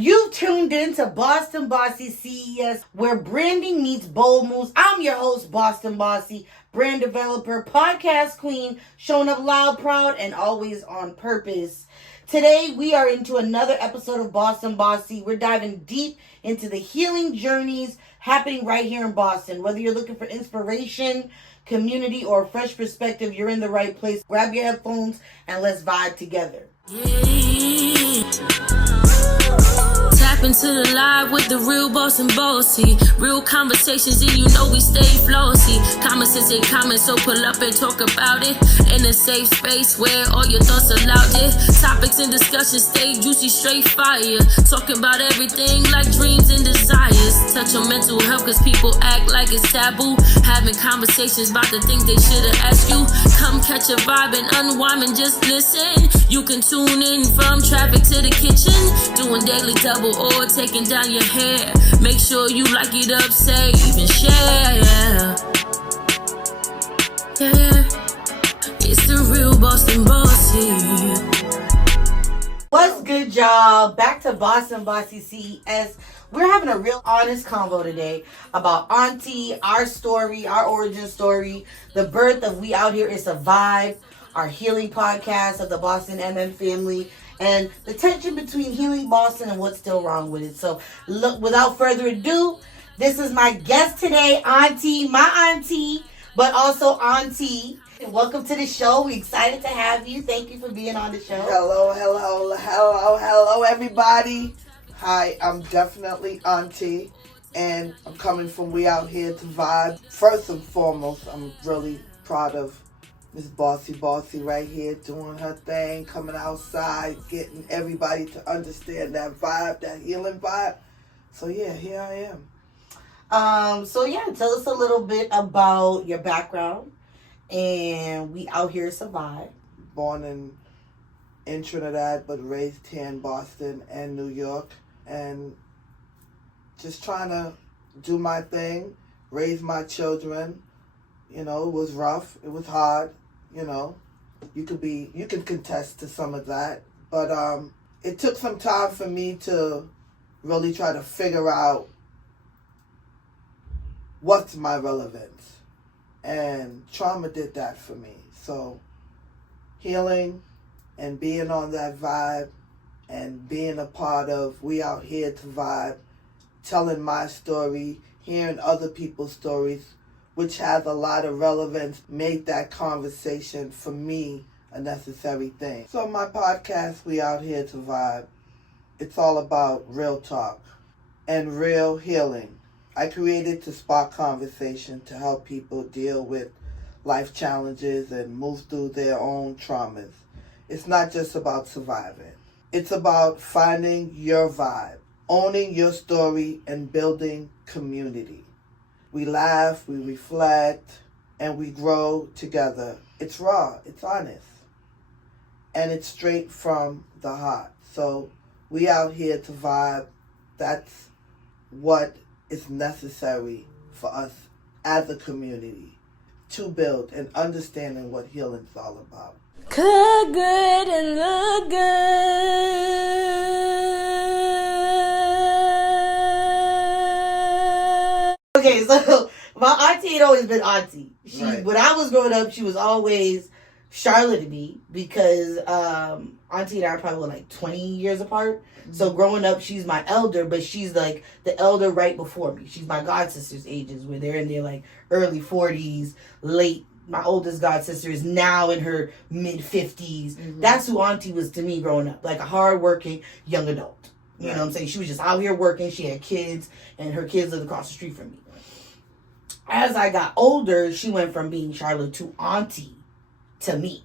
You've tuned in to BostonBossy CES, where branding meets bold moves. I'm your host, BostonBossy, brand developer, podcast queen, showing up loud, proud, and always on purpose. Today, we are into another episode of BostonBossy. We're diving deep into the healing journeys happening right here in Boston. Whether you're looking for inspiration, community, or a fresh perspective, you're in the right place. Grab your headphones and let's vibe together. Tap into the live with the real BostonBossy. Real conversations and you know we stay flossy. Common sense ain't common, so pull up and talk about it. In a safe space where all your thoughts are loud, yeah. Topics and discussions stay juicy, straight fire. Talking about everything like dreams and desires. Touch on mental health cause people act like it's taboo. Having conversations about the things they should've asked you. Come catch a vibe and unwind and just listen. You can tune in from traffic to the kitchen. Doing daily double or taking down your hair. Make sure you like it up, save and share. Yeah. It's the real BostonBossy. What's good, y'all? Back to BostonBossy CES. We're having a real honest convo today about Aunty, our story, our origin story, the birth of We Out Here Is a Vibe, our healing podcast of the Boston MM family, and the tension between healing Boston and what's still wrong with it. So, look, without further ado, this is my guest today, Aunty, my auntie, but also Aunty. Welcome to the show. We're excited to have you. Thank you for being on the show. Hello, everybody. Hi, I'm definitely Aunty, and I'm coming from We Out Here to Vibe. First and foremost, I'm really proud of Miss Bossy right here doing her thing, coming outside, getting everybody to understand that vibe, that healing vibe. So yeah, here I am. Tell us a little bit about your background and We Out Here Survive. Born in Trinidad, but raised here in Boston and New York, and just trying to do my thing, raise my children. You know, it was rough, it was hard. You know, you can contest to some of that, but it took some time for me to really try to figure out what's my relevance, and trauma did that for me. So healing and being on that vibe and being a part of We Out Here to Vibe, telling my story, hearing other people's stories, which has a lot of relevance, made that conversation for me a necessary thing. So my podcast, We Out Here to Vibe, it's all about real talk and real healing. I created to spark conversation to help people deal with life challenges and move through their own traumas. It's not just about surviving. It's about finding your vibe, owning your story, and building community. We laugh, we reflect, and we grow together. It's raw, it's honest, and it's straight from the heart. So we out here to vibe. That's what is necessary for us as a community to build and understanding what healing's all about. Cook good and look good. Okay, so my auntie had always been Aunty. Right. When I was growing up, she was always Sharla to me because Auntie and I are probably like 20 years apart. Mm-hmm. So growing up, she's my elder, but she's like the elder right before me. She's my god sister's ages, where they're in their like early 40s, late. My oldest god sister is now in her mid 50s. Mm-hmm. That's who Auntie was to me growing up, like a hardworking young adult. You know what I'm saying? She was just out here working. She had kids, and her kids lived across the street from me. As I got older, she went from being Sharla to Aunty to me,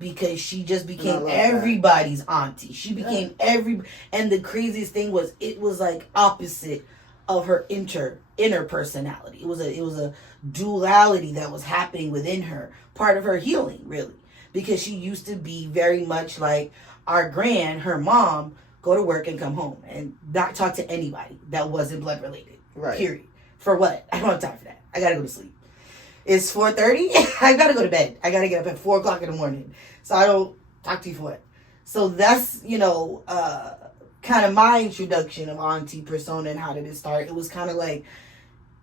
because she just became everybody's auntie. She became and the craziest thing was, it was like opposite of her inner personality. It was a duality that was happening within her, part of her healing, really, because she used to be very much like our her mom, go to work and come home and not talk to anybody that wasn't blood related. Right. Period. For what? I don't have time for that. I gotta go to sleep. It's 4:30. I gotta go to bed. I gotta get up at 4 o'clock in the morning. So I don't talk to you for it. So that's, kind of my introduction of Auntie persona and how did it start. It was kind of like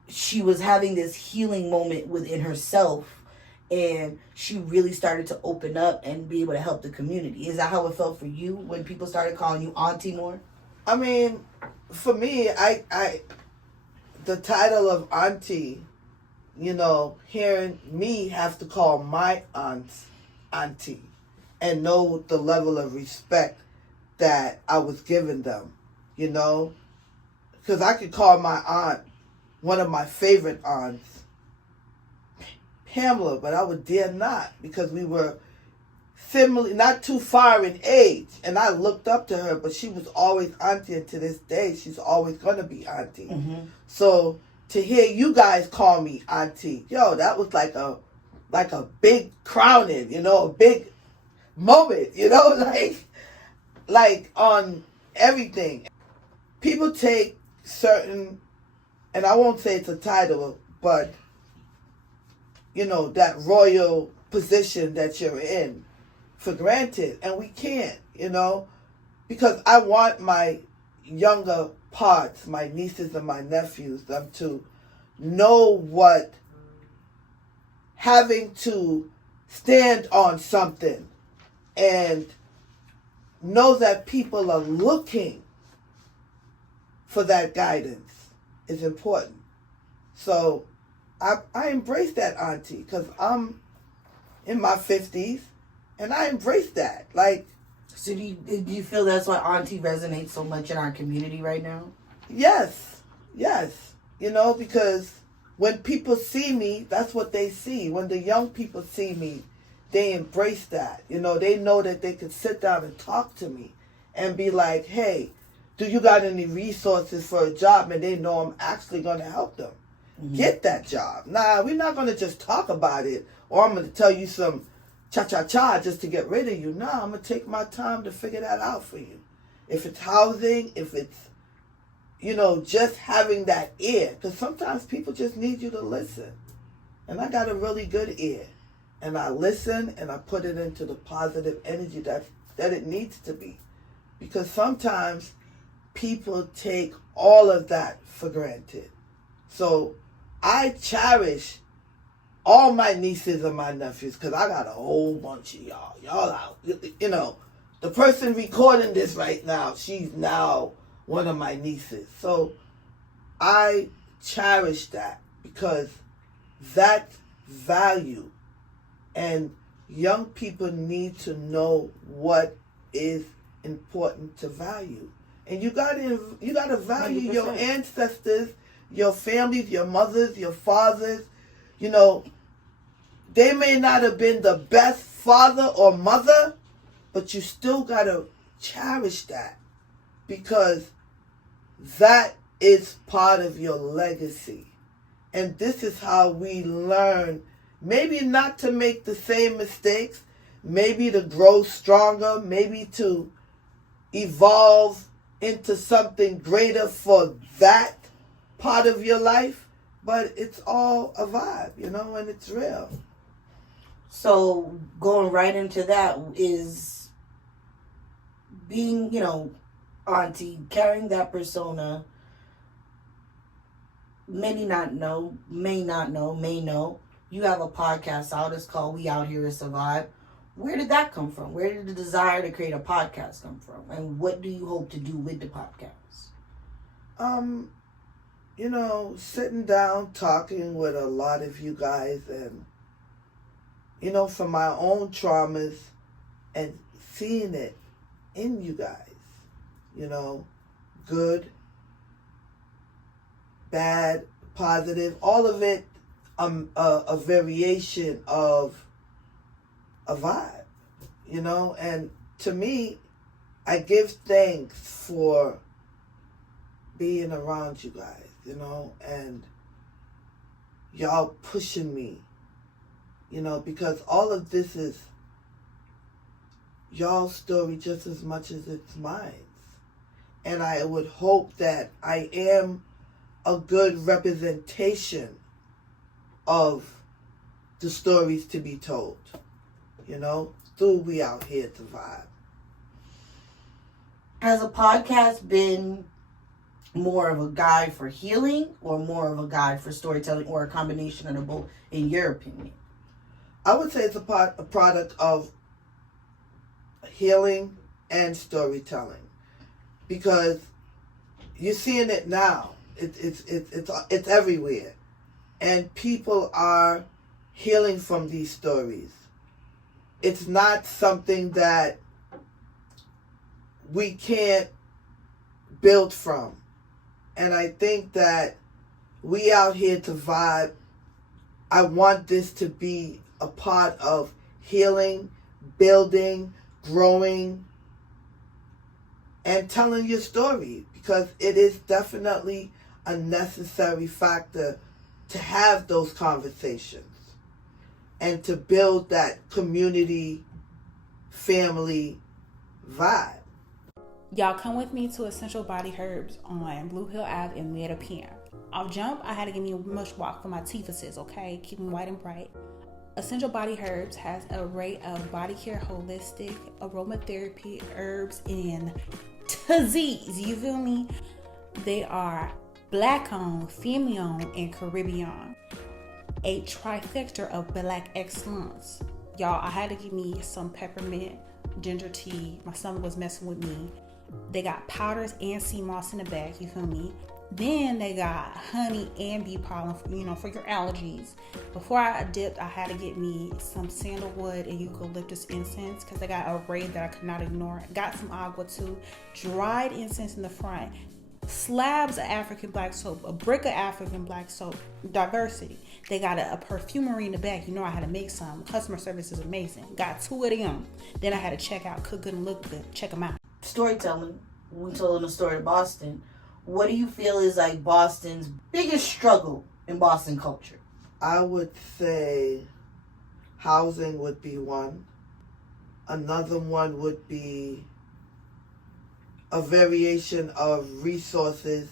she was having this healing moment within herself, and she really started to open up and be able to help the community. Is that how it felt for you when people started calling you Auntie more? I mean, for me, I the title of Auntie, you know, hearing me have to call my aunts Auntie and know the level of respect that I was giving them, you know, because I could call my aunt, one of my favorite aunts, Pamela, but I would dare not, because we were similar, not too far in age, and I looked up to her, but she was always Auntie, and to this day, she's always going to be Auntie. Mm-hmm. So to hear you guys call me Auntie, yo, that was like a big crowning, you know, a big moment, you know, like on everything. People take certain, and I won't say it's a title, but, you know, that royal position that you're in for granted. And we can't, you know, because I want my younger parts, my nieces and my nephews, them to know what having to stand on something and know that people are looking for that guidance is important. So I embrace that, Auntie, because I'm in my 50s, and I embrace that. Like, so do you feel that's why Auntie resonates so much in our community right now? Yes. You know, because when people see me, that's what they see. When the young people see me, they embrace that. You know, they know that they can sit down and talk to me and be like, hey, do you got any resources for a job? And they know I'm actually going to help them get that job. Nah, we're not going to just talk about it, or I'm going to tell you some cha-cha-cha just to get rid of you. Nah, I'm going to take my time to figure that out for you. If it's housing, if it's, you know, just having that ear. Because sometimes people just need you to listen. And I got a really good ear. And I listen, and I put it into the positive energy that it needs to be. Because sometimes people take all of that for granted. So I cherish all my nieces and my nephews, because I got a whole bunch of y'all. Y'all out. You know, the person recording this right now, she's now one of my nieces. So I cherish that, because that's value. And young people need to know what is important to value. And you gotta value 100%. Your ancestors, your families, your mothers, your fathers. You know, they may not have been the best father or mother, but you still gotta cherish that, because that is part of your legacy. And this is how we learn, maybe not to make the same mistakes, maybe to grow stronger, maybe to evolve into something greater for that part of your life, but it's all a vibe, you know, and it's real. So going right into that is being, you know, Auntie, carrying that persona. Many not know, may know. You have a podcast out. It's called We Out Here to Survive. Where did that come from? Where did the desire to create a podcast come from? And what do you hope to do with the podcast? You know, sitting down, talking with a lot of you guys, and, you know, from my own traumas and seeing it in you guys, you know, good, bad, positive, all of it, a variation of a vibe, you know. And to me, I give thanks for being around you guys, you know, and y'all pushing me, you know, because all of this is y'all's story just as much as it's mine. And I would hope that I am a good representation of the stories to be told, you know, through We Out Here to Vibe. Has a podcast been more of a guide for healing or more of a guide for storytelling, or a combination of the both, in your opinion? I would say it's a product of healing and storytelling, because you're seeing it now. It's everywhere, and people are healing from these stories. It's not something that we can't build from. And I think that we out here to vibe. I want this to be a part of healing, building, growing, and telling your story, because it is definitely a necessary factor to have those conversations and to build that community, family vibe. Y'all come with me to Essential Body Herbs on Blue Hill Ave in Mid-Appear. Off jump, I had to give me a mush walk for my teethuses, okay? Keep them white and bright. Essential Body Herbs has an array of body care, holistic, aromatherapy, herbs, and disease. You feel me? They are Black-owned, family-owned, and Caribbean. A trifecta of Black excellence. Y'all, I had to give me some peppermint, ginger tea. My stomach was messing with me. They got powders and sea moss in the bag, you feel me? Then they got honey and bee pollen, for your allergies. Before I dipped, I had to get me some sandalwood and eucalyptus incense, because they got an array that I could not ignore. Got some agua too. Dried incense in the front. Slabs of African black soap. A brick of African black soap. Diversity. They got a perfumery in the back. I had to make some. Customer service is amazing. Got 2 of them. Then I had to check out. Cook good and look good. Check them out. Storytelling. We told a story of Boston. What do you feel is like Boston's biggest struggle in Boston culture? I would say housing would be one. Another one would be a variation of resources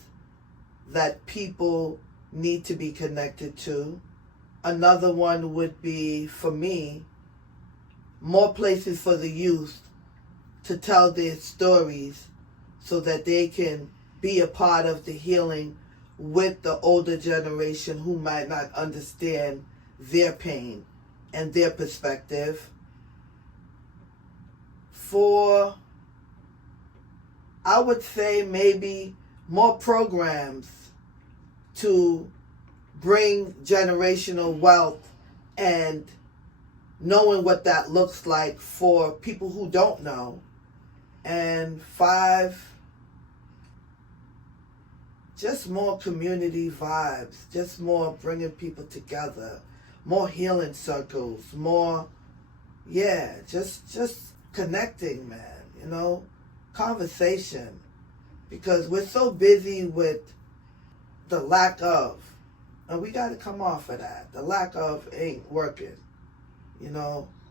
that people need to be connected to. Another one would be, for me, more places for the youth to tell their stories so that they can be a part of the healing with the older generation who might not understand their pain and their perspective. For, I would say, maybe more programs to bring generational wealth and knowing what that looks like for people who don't know. And 5, just more community vibes, just more bringing people together, more healing circles, more, just connecting, man, conversation. Because we're so busy with the lack of, and we got to come off of that. The lack of ain't working,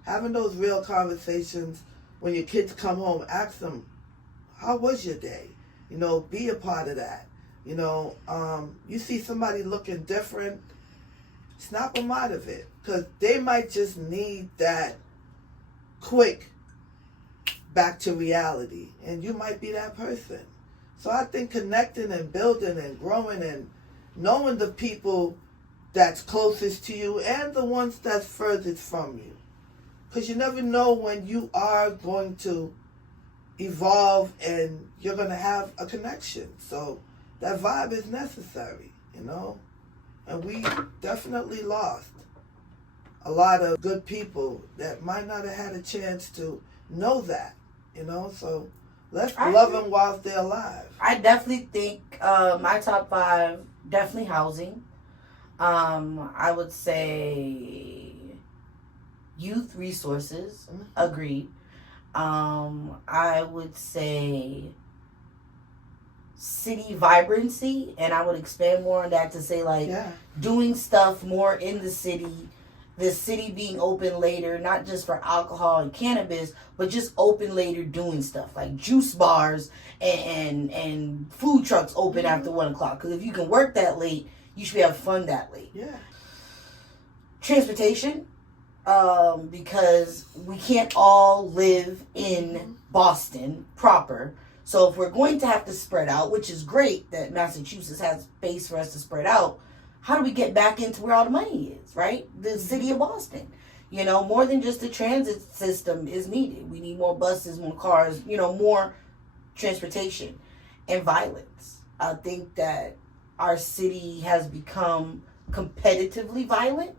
Having those real conversations when your kids come home, ask them, how was your day? Be a part of that. You see somebody looking different, snap them out of it, because they might just need that quick back to reality, and you might be that person. So I think connecting and building and growing and knowing the people that's closest to you and the ones that's furthest from you, because you never know when you are going to evolve and you're going to have a connection. So that vibe is necessary, and we definitely lost a lot of good people that might not have had a chance to know that, so let's love them whilst they're alive. I definitely think my top 5, definitely housing. I would say youth resources, agreed. I would say city vibrancy, and I would expand more on that to say doing stuff more in the city being open later, not just for alcohol and cannabis, but just open later doing stuff like juice bars and food trucks open after 1 o'clock. Because if you can work that late, you should be having fun that late. Yeah. Transportation, because we can't all live in Boston proper. So if we're going to have to spread out, which is great that Massachusetts has space for us to spread out, how do we get back into where all the money is, right? The city of Boston. You know, more than just the transit system is needed. We need more buses, more cars, you know, more transportation and violence. I think that our city has become competitively violent.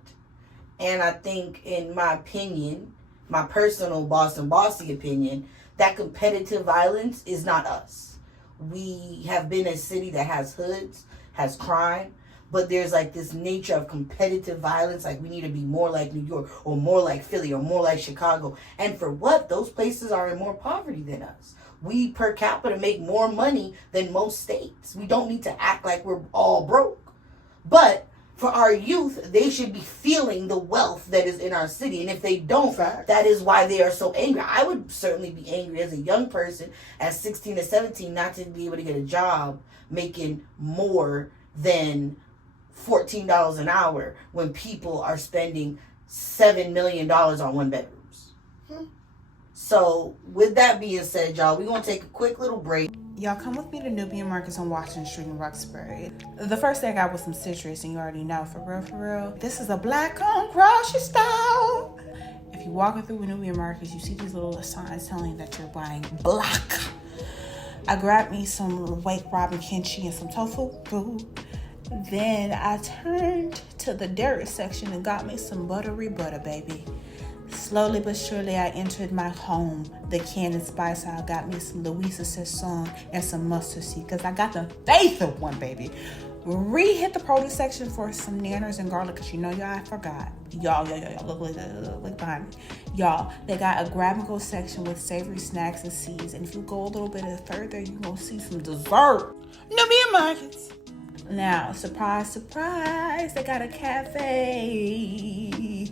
And I think, in my opinion, my personal BostonBossy opinion, that competitive violence is not us. We have been a city that has hoods, has crime, but there's like this nature of competitive violence, like we need to be more like New York or more like Philly or more like Chicago. And for what? Those places are in more poverty than us. We per capita make more money than most states. We don't need to act like we're all broke. But for our youth, they should be feeling the wealth that is in our city. And if they don't, that is why they are so angry. I would certainly be angry as a young person at 16 or 17 not to be able to get a job making more than $14 an hour when people are spending $7 million on one bedrooms. So with that being said, y'all, we're going to take a quick little break. Y'all come with me to Nubian Markets on Washington Street in Roxbury. The first thing I got was some citrus, and you already know, for real. This is a black-owned grocery store. If you're walking through Nubian Markets, you see these little signs telling you that you're buying black. I grabbed me some Wake Robin kimchi and some tofu food. Then I turned to the dairy section and got me some buttery butter, baby. Slowly but surely, I entered my home, the Cannon Spice. I got me some Louisa Sassoon and some mustard seed, because I got the faith of one, baby. Re-hit the produce section for some nanners and garlic, because you know, y'all, I forgot. Y'all, look behind me. Y'all, they got a grab-and-go section with savory snacks and seeds. And if you go a little bit further, you're going to see some dessert. Nubian Markets. Now, surprise, they got a cafe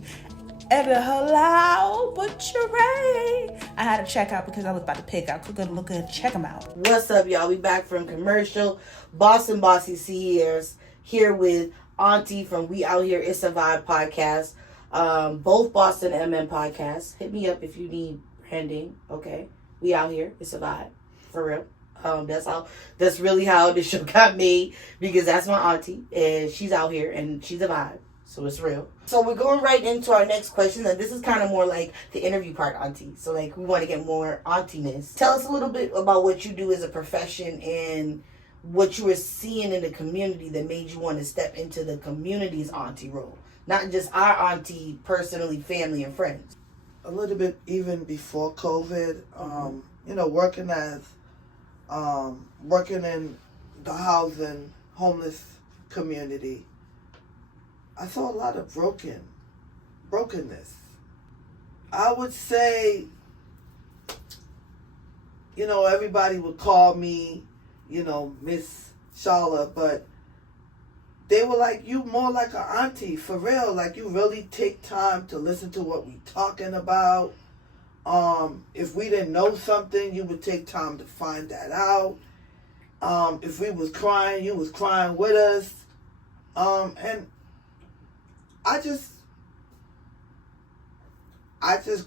at a halal butchery. I had to check out because I was about to pick out. Look good, check them out. What's up, y'all? We back from commercial. BostonBossy CES here with Aunty from We Out Here It's a Vibe podcast. Both Boston MM podcasts. Hit me up if you need branding. Okay, We Out Here It's a Vibe, for real. That's really how the show got made, because that's my auntie and she's out here and she's a vibe, so it's real. So we're going right into our next question, and this is kind of more like the interview part, Auntie. So like we want to get more auntiness. Tell us a little bit about what you do as a profession and what you were seeing in the community that made you want to step into the community's auntie role, not just our auntie, personally, family and friends. A little bit even before COVID, working in the housing, homeless community, I saw a lot of brokenness. I would say, everybody would call me, Miss Sharla, but they were like, you more like an auntie, for real. Like, you really take time to listen to what we talking about. If we didn't know something, you would take time to find that out. If we was crying, you was crying with us. And I just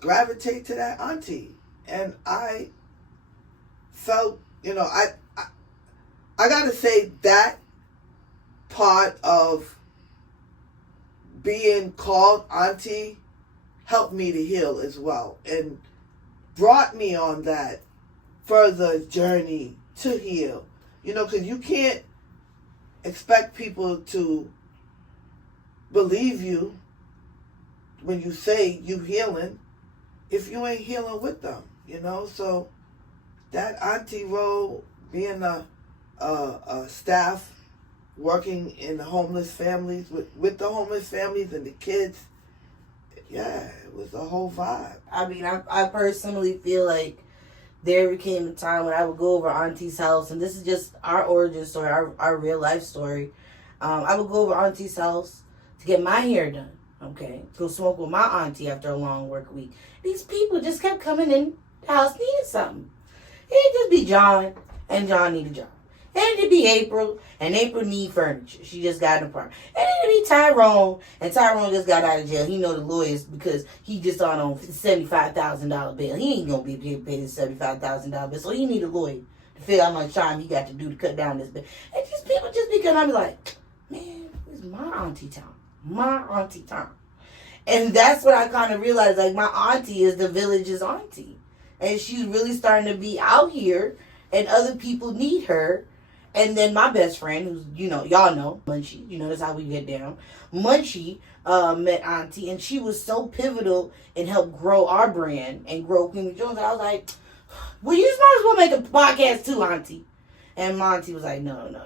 gravitate to that auntie. And I felt, I gotta say that part of being called auntie helped me to heal as well, and brought me on that further journey to heal. Because you can't expect people to believe you when you say you healing if you ain't healing with them, So that auntie role, being a staff, working in the homeless families, with the homeless families and the kids, yeah, it was a whole vibe. I mean, I personally feel like there became a time when I would go over Auntie's house, and this is just our origin story, our real life story. I would go over Auntie's house to get my hair done, okay? Go smoke with my auntie after a long work week. These people just kept coming in the house needing something. It'd just be John, and John needed John. And it'd be April, and April need furniture. She just got an apartment. And it'd be Tyrone, and Tyrone just got out of jail. He know the lawyers because he just on $75,000 bail. He ain't gonna be able to pay this $75,000 bill, so he need a lawyer to figure out how much time you got to do to cut down this bit. And just people just be coming, I be like, man, it's my auntie time. My auntie time. And that's what I kind of realized. Like, my auntie is the village's auntie. And she's really starting to be out here. And other people need her. And then my best friend, who's, y'all know, Munchie. That's how we get down. Munchie met auntie. And she was so pivotal and helped grow our brand and grow Queen Jones. I was like, well, you might as well make a podcast too, auntie. And my auntie was like, no.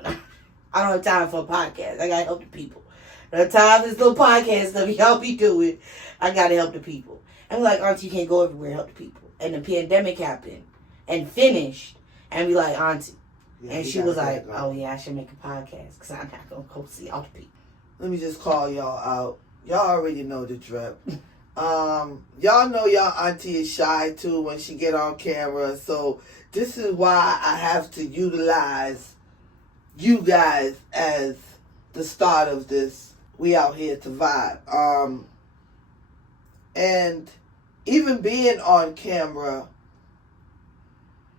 I don't have time for a podcast. I got to help the people. I don't have time for this little podcast stuff y'all be doing. I got to help the people. And we're like, auntie, you can't go everywhere and help the people. And the pandemic happened and finished. And we like, auntie. Yeah, and she was like, oh, yeah, I should make a podcast because I'm not going to go see all the people. Let me just call y'all out. Y'all already know the drip. Y'all know y'all auntie is shy too when she get on camera. So this is why I have to utilize you guys as the start of this. We out here to vibe. And even being on camera,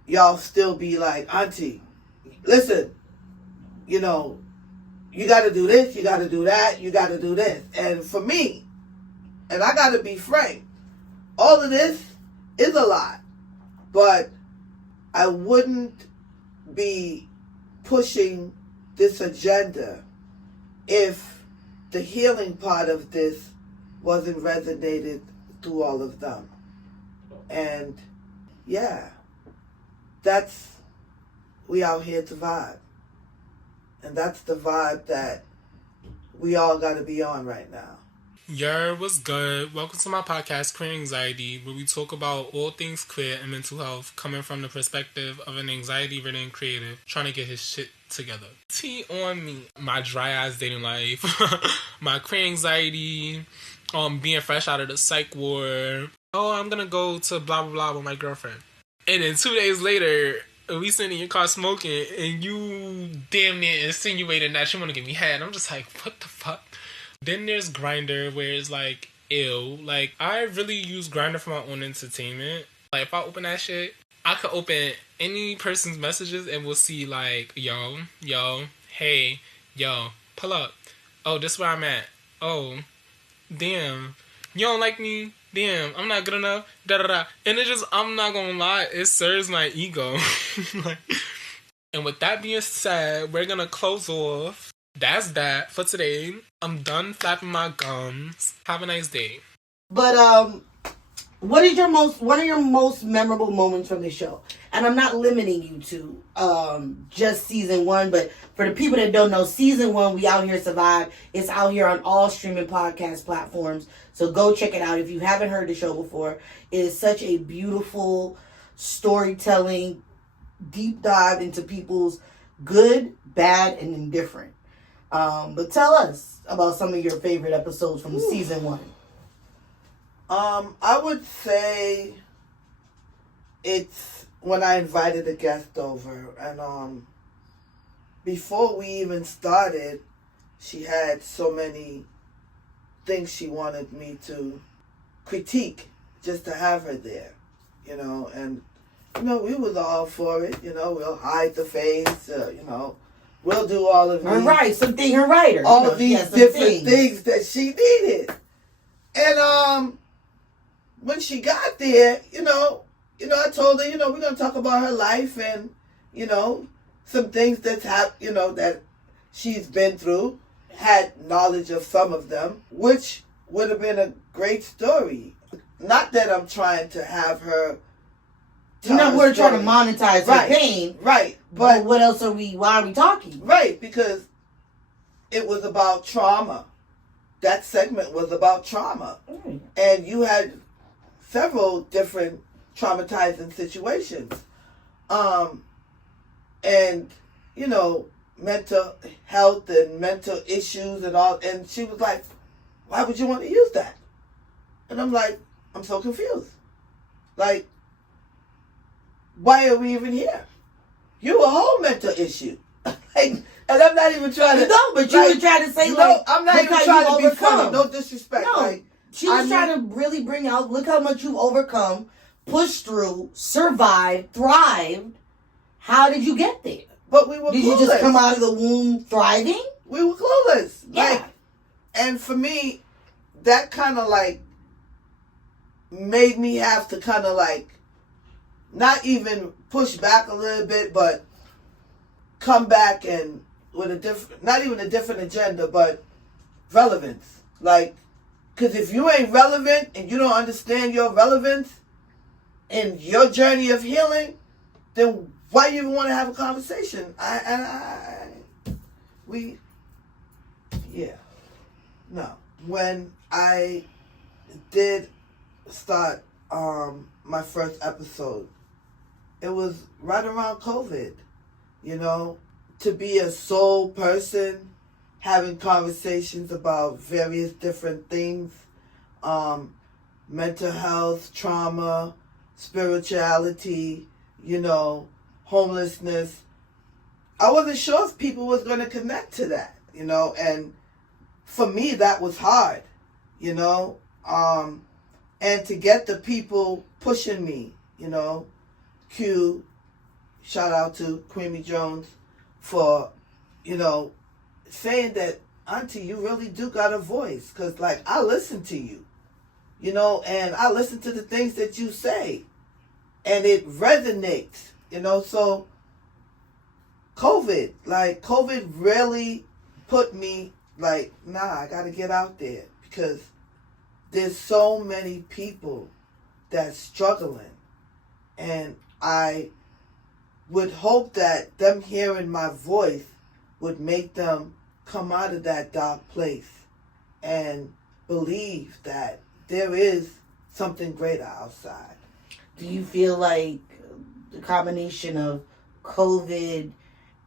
y'all still be like, auntie, listen, you got to do this, you got to do that, you got to do this. And for me, and I got to be frank, all of this is a lot. But I wouldn't be pushing this agenda if the healing part of this wasn't resonated through all of them. And yeah, we out here to vibe. And that's the vibe that we all got to be on right now. Yo, what's good? Welcome to my podcast, Queer Anxiety, where we talk about all things queer and mental health coming from the perspective of an anxiety-ridden creative trying to get his shit together. Tea on me. My dry-ass dating life, my queer anxiety, being fresh out of the psych ward. Oh, I'm gonna go to blah, blah, blah with my girlfriend. And then 2 days later, we sitting in your car smoking, and you damn near insinuating that you want to give me head. I'm just like, what the fuck? Then there's Grindr, where it's like, ew. Like, I really use Grindr for my own entertainment. Like, if I open that shit, I could open any person's messages and we'll see, like, yo, hey, yo, pull up. Oh, this is where I'm at. Oh, damn. You don't like me? Damn, I'm not good enough. Da-da-da. And it just, I'm not gonna lie, it serves my ego. And with that being said, we're gonna close off. That's that for today. I'm done flapping my gums. Have a nice day. But what are your most memorable moments from the show? And I'm not limiting you to just season 1, but for the people that don't know, season 1, We Out Here Survive. It's out here on all streaming podcast platforms. So go check it out if you haven't heard the show before. It is such a beautiful storytelling, deep dive into people's good, bad, and indifferent. But tell us about some of your favorite episodes from season 1. I would say it's when I invited a guest over, and before we even started, she had so many things she wanted me to critique just to have her there, and we was all for it, we'll hide the face, we'll do all of these. Her right, something her writer. All of these different things that she needed. And when she got there, I told her, we're gonna talk about her life and, some things that's that she's been through, had knowledge of some of them, which would have been a great story. Not that I'm trying to have her. We're trying to monetize her pain. Right. But why are we talking? Right, because it was about trauma. That segment was about trauma. Mm. And you had several different traumatizing situations. And, mental health and mental issues and all. And she was like, why would you want to use that? And I'm like, I'm so confused. Like, why are we even here? You a whole mental issue. And I'm not even trying to... No, but you were trying to say, I'm not even trying to be funny. No disrespect. No, she was trying to really bring out, look how much you've overcome, pushed through, survived, thrived. How did you get there? But we were Did clueless. you just come out of the womb thriving? We were clueless. Yeah. And for me, that kind of like made me have to kind of like not even push back a little bit, but come back and with a different, not even a different agenda, but relevance. Like, because if you ain't relevant and you don't understand your relevance in your journey of healing, then why you even want to have a conversation? No. When I did start my first episode, it was right around COVID, you know, to be a sole person, having conversations about various different things, mental health, trauma, spirituality, you know, homelessness. I wasn't sure if people was going to connect to that, you know, and for me that was hard, you know, and to get the people pushing me, you know, shout out to Queenie Jones for, you know, saying that, Auntie, you really do got a voice, because like I listen to you, you know, and I listen to the things that you say, and it resonates, you know. So COVID really put me like, nah, I got to get out there, because there's so many people that's struggling, and I would hope that them hearing my voice would make them come out of that dark place and believe that there is something greater outside. Do you feel like the combination of COVID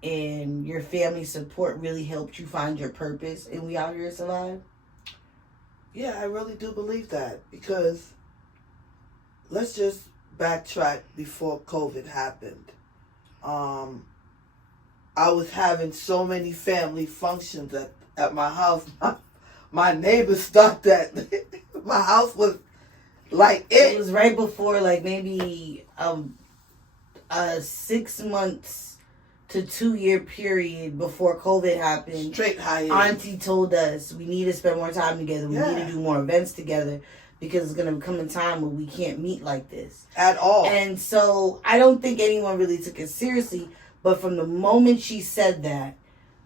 and your family support really helped you find your purpose and We Out Here to Survive? Yeah, I really do believe that, because let's just backtrack before COVID happened. I was having so many family functions at my house. My neighbors thought that my house was like it. It was right before, like, maybe a 6 months to 2 year period before COVID happened. Straight high. Auntie told us we need to spend more time together. We need to do more events together, because it's going to come a time where we can't meet like this. At all. And so I don't think anyone really took it seriously. But from the moment she said that,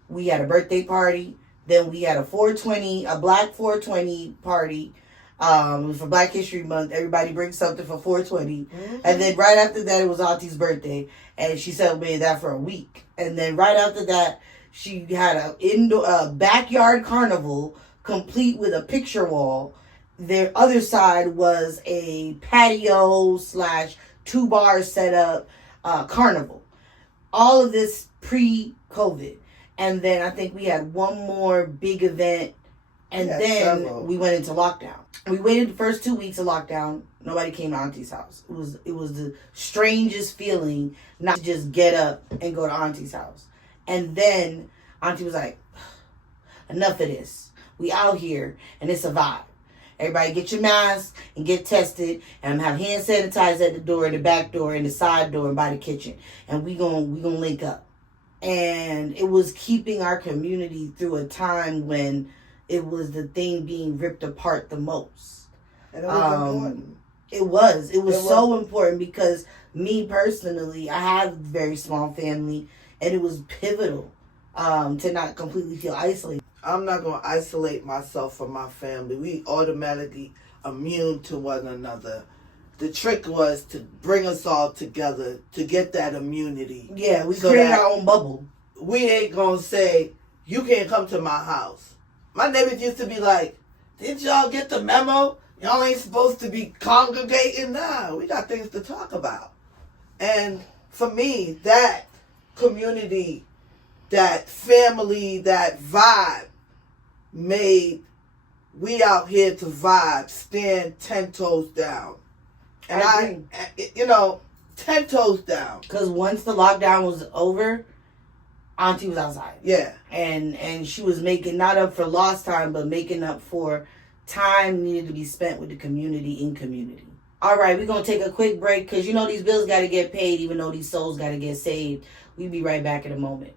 we had a birthday party. Then we had a Black 420 party. It was for Black History Month. Everybody brings something for 420. Mm-hmm. And then right after that, it was Auntie's birthday. And she celebrated that for a week. And then right after that, she had a backyard carnival complete with a picture wall. Their other side was a patio / 2 bar setup carnival. All of this pre-COVID. And then I think we had one more big event. And then we went into lockdown. We waited the first 2 weeks of lockdown. Nobody came to Auntie's house. It was the strangest feeling not to just get up and go to Auntie's house. And then Auntie was like, enough of this. We out here and it's a vibe. Everybody get your mask and get tested, and have hand sanitizer at the door, and the back door, and the side door, and by the kitchen. And we gonna link up. And it was keeping our community through a time when it was the thing being ripped apart the most. And it was important. It was so important, because me personally, I have a very small family, and it was pivotal to not completely feel isolated. I'm not going to isolate myself from my family. We automatically immune to one another. The trick was to bring us all together to get that immunity. Yeah, we created our own bubble. We ain't going to say, you can't come to my house. My neighbors used to be like, did y'all get the memo? Y'all ain't supposed to be congregating. Nah, we got things to talk about. And for me, that community, that family, that vibe made We Out Here to Vibe stand 10 toes down. And I 10 toes down. Because once the lockdown was over, Auntie was outside. Yeah. And she was making not up for lost time, but making up for time needed to be spent with the community in community. All right, we're going to take a quick break because, these bills got to get paid even though these souls got to get saved. We'll be right back in a moment.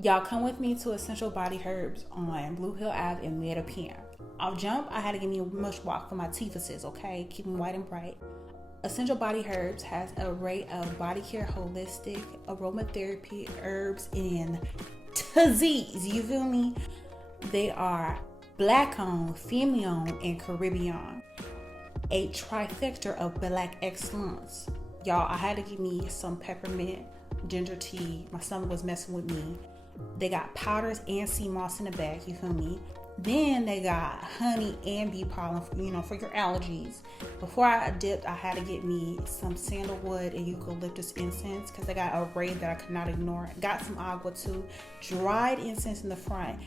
Y'all come with me to Essential Body Herbs on Blue Hill Ave in Meta PM. Off jump, I had to give me a mush walk for my teethuses, okay? Keep them white and bright. Essential Body Herbs has an array of body care, holistic, aromatherapy, herbs, and disease. You feel me? They are Black-owned, family-owned, and Caribbean. A trifecta of Black excellence. Y'all, I had to give me some peppermint, ginger tea. My stomach was messing with me. They got powders and sea moss in the bag, you feel me? Then they got honey and bee pollen, for your allergies. Before I dipped, I had to get me some sandalwood and eucalyptus incense because they got an array that I could not ignore. Got some agua too. Dried incense in the front.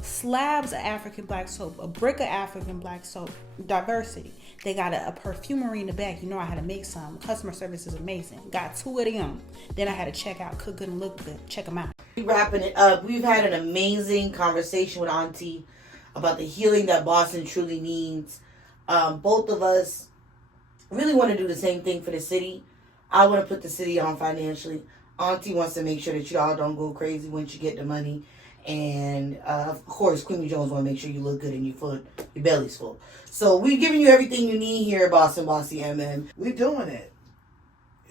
Slabs of African black soap. A brick of African black soap. Diversity. They got a perfumery in the back. I had to make some. Customer service is amazing. Got 2 of them. Then I had to check out. Cook good and look good. Check them out. Wrapping it up, we've had an amazing conversation with Auntie about the healing that Boston truly needs. Both of us really want to do the same thing for the city. I want to put the city on financially. Auntie wants to make sure that y'all don't go crazy once you get the money. And of course, Queenie Jones want to make sure you look good and your belly's full. So we're giving you everything you need here at BostonBossy MM. We're doing it.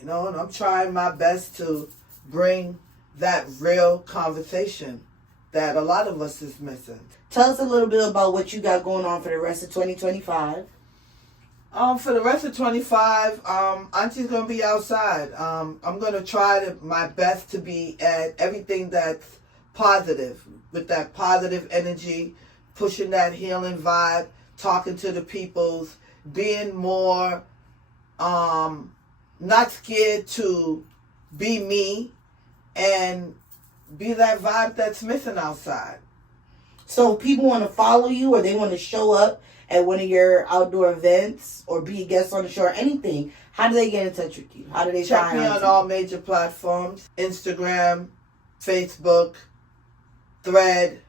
And I'm trying my best to bring that real conversation that a lot of us is missing. Tell us a little bit about what you got going on for the rest of 2025. For the rest of 25, Auntie's going to be outside. I'm going to try my best to be at everything that's positive, with that positive energy, pushing that healing vibe, talking to the peoples, being more not scared to be me and be that vibe that's missing outside. So if people want to follow you or they want to show up at one of your outdoor events or be a guest on the show or anything, how do they get in touch with you? How do they check me on all major platforms? Instagram, Facebook, Thread.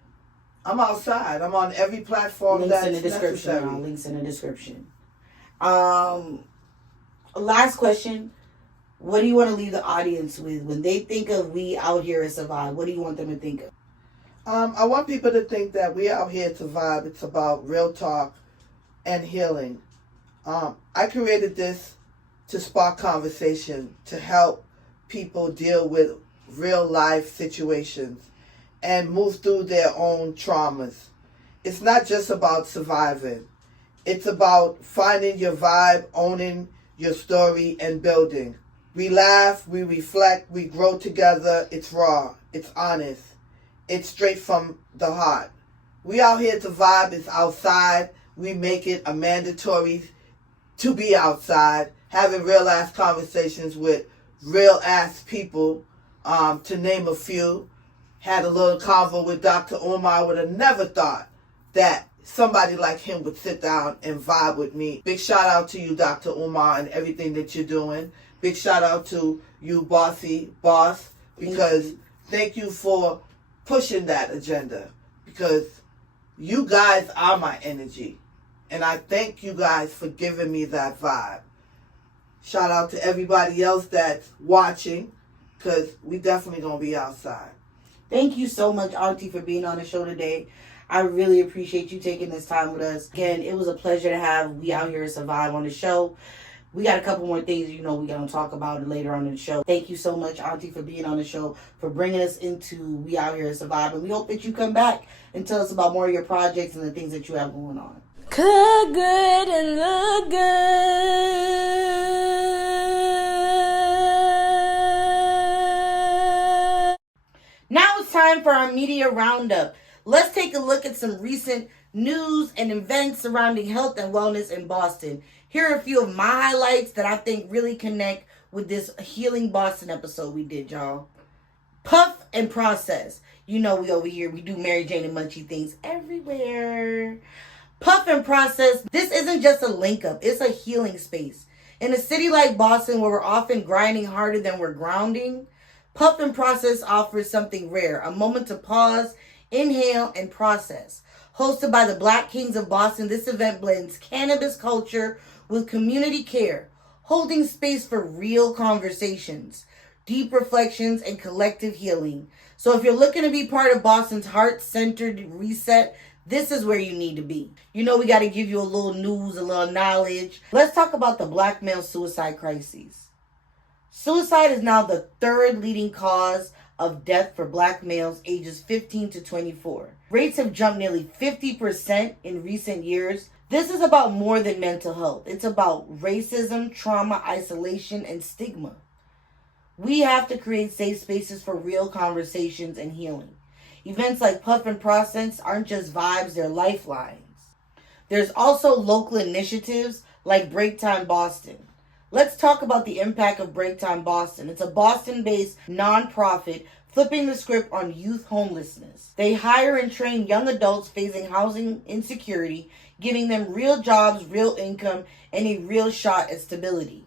I'm outside. I'm on every platform. Links that's in the description. necessary. Links in the description. Last question. What do you want to leave the audience with when they think of We Out Here to Survive? What do you want them to think of? I want people to think that we out here to vibe. It's about real talk and healing. I created this to spark conversation, to help people deal with real life situations and move through their own traumas. It's not just about surviving. It's about finding your vibe, owning your story, and building. We laugh, we reflect, we grow together. It's raw, it's honest. It's straight from the heart. We out here to vibe. It's outside. We make it a mandatory to be outside, having real ass conversations with real ass people, to name a few. Had a little convo with Dr. Umar. Would have never thought that somebody like him would sit down and vibe with me. Big shout out to you, Dr. Umar, and everything that you're doing. Big shout out to you, Bossy Boss, because thank you for pushing that agenda, because you guys are my energy, and I thank you guys for giving me that vibe. Shout out to everybody else that's watching, because we definitely gonna be outside. Thank you so much, Auntie, for being on the show today. I really appreciate you taking this time with us. Again, it was a pleasure to have We Out Here to Survive on the show. We got a couple more things, we're going to talk about it later on in the show. Thank you so much, Auntie, for being on the show, for bringing us into We Out Here to Survive. And we hope that you come back and tell us about more of your projects and the things that you have going on. Cook good and look good. Now it's time for our media roundup. Let's take a look at some recent news and events surrounding health and wellness in Boston. Here are a few of my highlights that I think really connect with this Healing Boston episode we did, y'all. Puff and Process. We over here, we do MaryJane N Munchies things everywhere. Puff and Process, this isn't just a link up, it's a healing space. In a city like Boston, where we're often grinding harder than we're grounding, Puff and Process offers something rare, a moment to pause, inhale, and process. Hosted by the Black Kings of Boston, this event blends cannabis culture with community care. holding space for real conversations, deep reflections, and collective healing. So if you're looking to be part of Boston's heart-centered reset, this is where you need to be. You know, we got to give you a little news, a little knowledge. Let's talk about the Black male suicide crises. Suicide is now the third leading cause of death for Black males ages 15 to 24. Rates have jumped nearly 50% in recent years. This is about more than mental health. It's about racism, trauma, isolation, and stigma. We have to create safe spaces for real conversations and healing. Events like Puff and Process aren't just vibes, they're lifelines. There's also local initiatives like Break Time Boston. Let's talk about the impact of Break Time Boston. It's a Boston-based nonprofit flipping the script on youth homelessness. They hire and train young adults facing housing insecurity, giving them real jobs, real income, and a real shot at stability.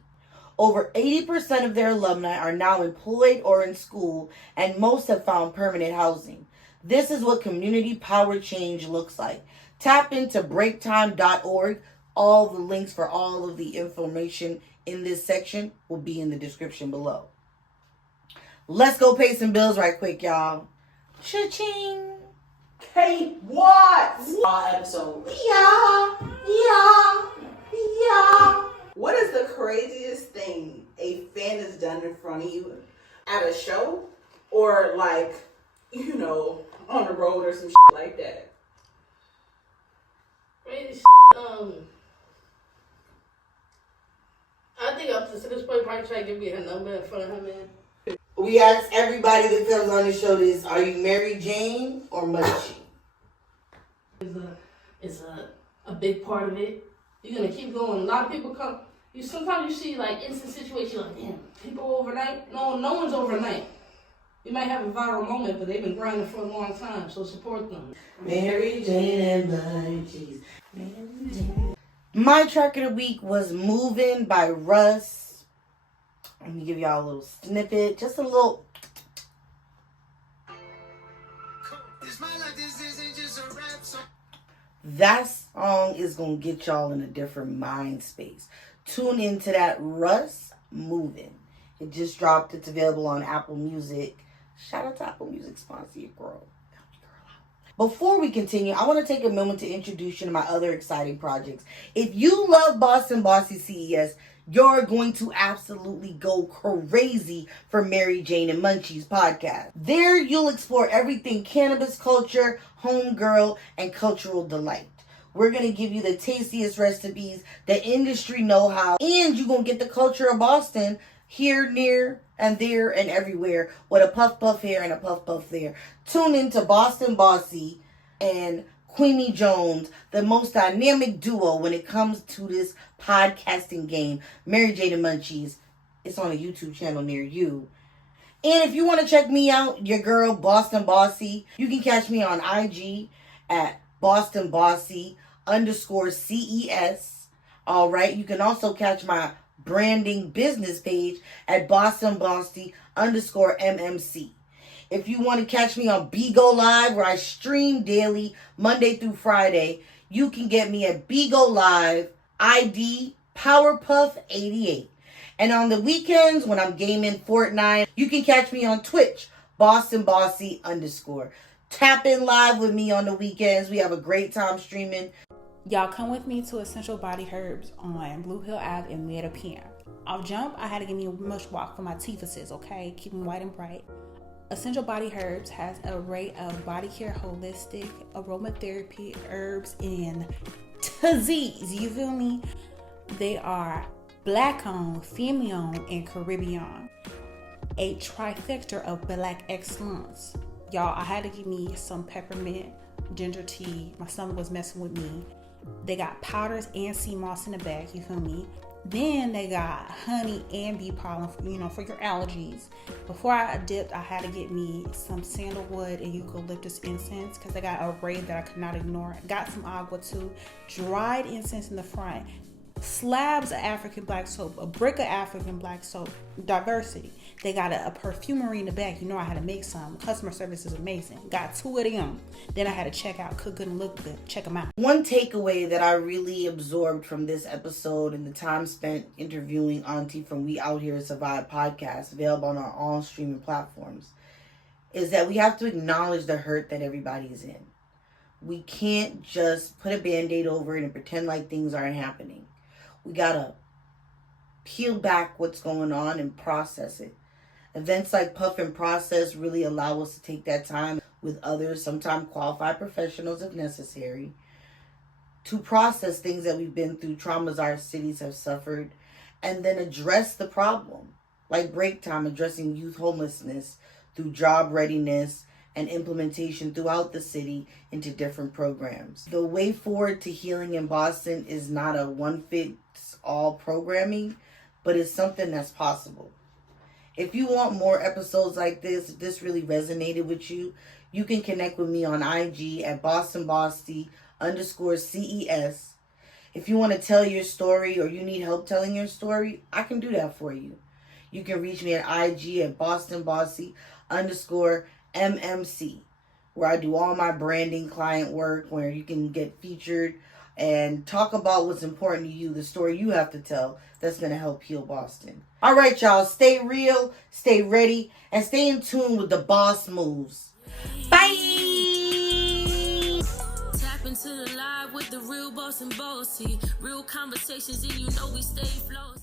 Over 80% of their alumni are now employed or in school, and most have found permanent housing. This is what community-powered change looks like. Tap into breaktime.org. All the links for all of the information in this section will be in the description below. Let's go pay some bills right quick, y'all. Cha-ching. Hey, what? Episode. Yeah. What is the craziest thing a fan has done in front of you at a show or like, you know, on the road or some shit like that? Crazy I think up to this point, probably try to give me her number in front of her, man. We ask everybody that comes on the show this: are you MaryJane or Munchie? It's a big part of it. You're gonna keep going. A lot of people come. Sometimes you see like instant situations like, damn, people overnight. No one's overnight. You might have a viral moment, but they've been grinding for a long time. So support them. MaryJane N Munchies. My track of the week was "Moving" by Russ. Let me give y'all a little snippet, just a little. That song is gonna get y'all in a different mind space. Tune into that. Russ, "Moving." It just dropped. It's available on Apple Music. Shout out to Apple Music, sponsor your girl. Before we continue, I want to take a moment to introduce you to my other exciting projects. If you love BostonBossy CES, you're going to absolutely go crazy for MaryJane N Munchies podcast. There, you'll explore everything cannabis culture, homegirl, and cultural delight. We're going to give you the tastiest recipes, the industry know-how, and you're going to get the culture of Boston here, near, and there, and everywhere, with a puff here and a puff there. Tune into BostonBossy and Queenie Jones, the most dynamic duo when it comes to this podcasting game. MaryJane N Munchies. It's on a YouTube channel near you. And if you want to check me out, your girl, BostonBossy, you can catch me on IG at BostonBossy _CES. All right. You can also catch my branding business page at BostonBossy _MMC. If you want to catch me on BGO Live, where I stream daily, Monday through Friday, you can get me at BGO Live, ID Powerpuff88. And on the weekends, when I'm gaming Fortnite, you can catch me on Twitch, BostonBossy _ Tap in live with me on the weekends. We have a great time streaming. Y'all come with me to Essential Body Herbs on Blue Hill Ave in Meta PM. Off jump, I had to give me a mush walk for my teethuses, okay? Keep them white and bright. Essential Body Herbs has an array of body care, holistic, aromatherapy, herbs, and disease. You feel me? They are Black-owned, female-owned, and Caribbean. A trifecta of Black excellence. Y'all, I had to give me some peppermint, ginger tea. My stomach was messing with me. They got powders and sea moss in the bag, you feel me? Then they got honey and bee pollen, for your allergies. Before I dipped, I had to get me some sandalwood and eucalyptus incense because they got an array that I could not ignore. Got some agua too. Dried incense in the front. slabs of African black soap, a brick of African black soap, diversity. They got a perfumery in the back. You know I had to make some. Customer service is amazing. Got 2 of them. Then I had to check out, cook good and look good. Check them out. One takeaway that I really absorbed from this episode and the time spent interviewing Auntie from We Out Here to Survive podcast, available on all streaming platforms, is that we have to acknowledge the hurt that everybody is in. We can't just put a Band-Aid over it and pretend like things aren't happening. We gotta peel back what's going on and process it. Events like Puff and Process really allow us to take that time with others, sometimes qualified professionals if necessary, to process things that we've been through, traumas our cities have suffered, and then address the problem. Like Break Time, addressing youth homelessness through job readiness and implementation throughout the city into different programs. The way forward to healing in Boston is not a one-fits-all programming, but it's something that's possible. If you want more episodes like this, if this really resonated with you, you can connect with me on IG at BostonBossy _CES. If you want to tell your story or you need help telling your story, I can do that for you. You can reach me at IG at BostonBossy _MMC, where I do all my branding client work, where you can get featured and talk about what's important to you, the story you have to tell that's going to help heal Boston. All right, y'all. Stay real, stay ready, and stay in tune with the boss moves. Bye! Tap into the live with the real boss and bossy. Real conversations and you know we stay flossy.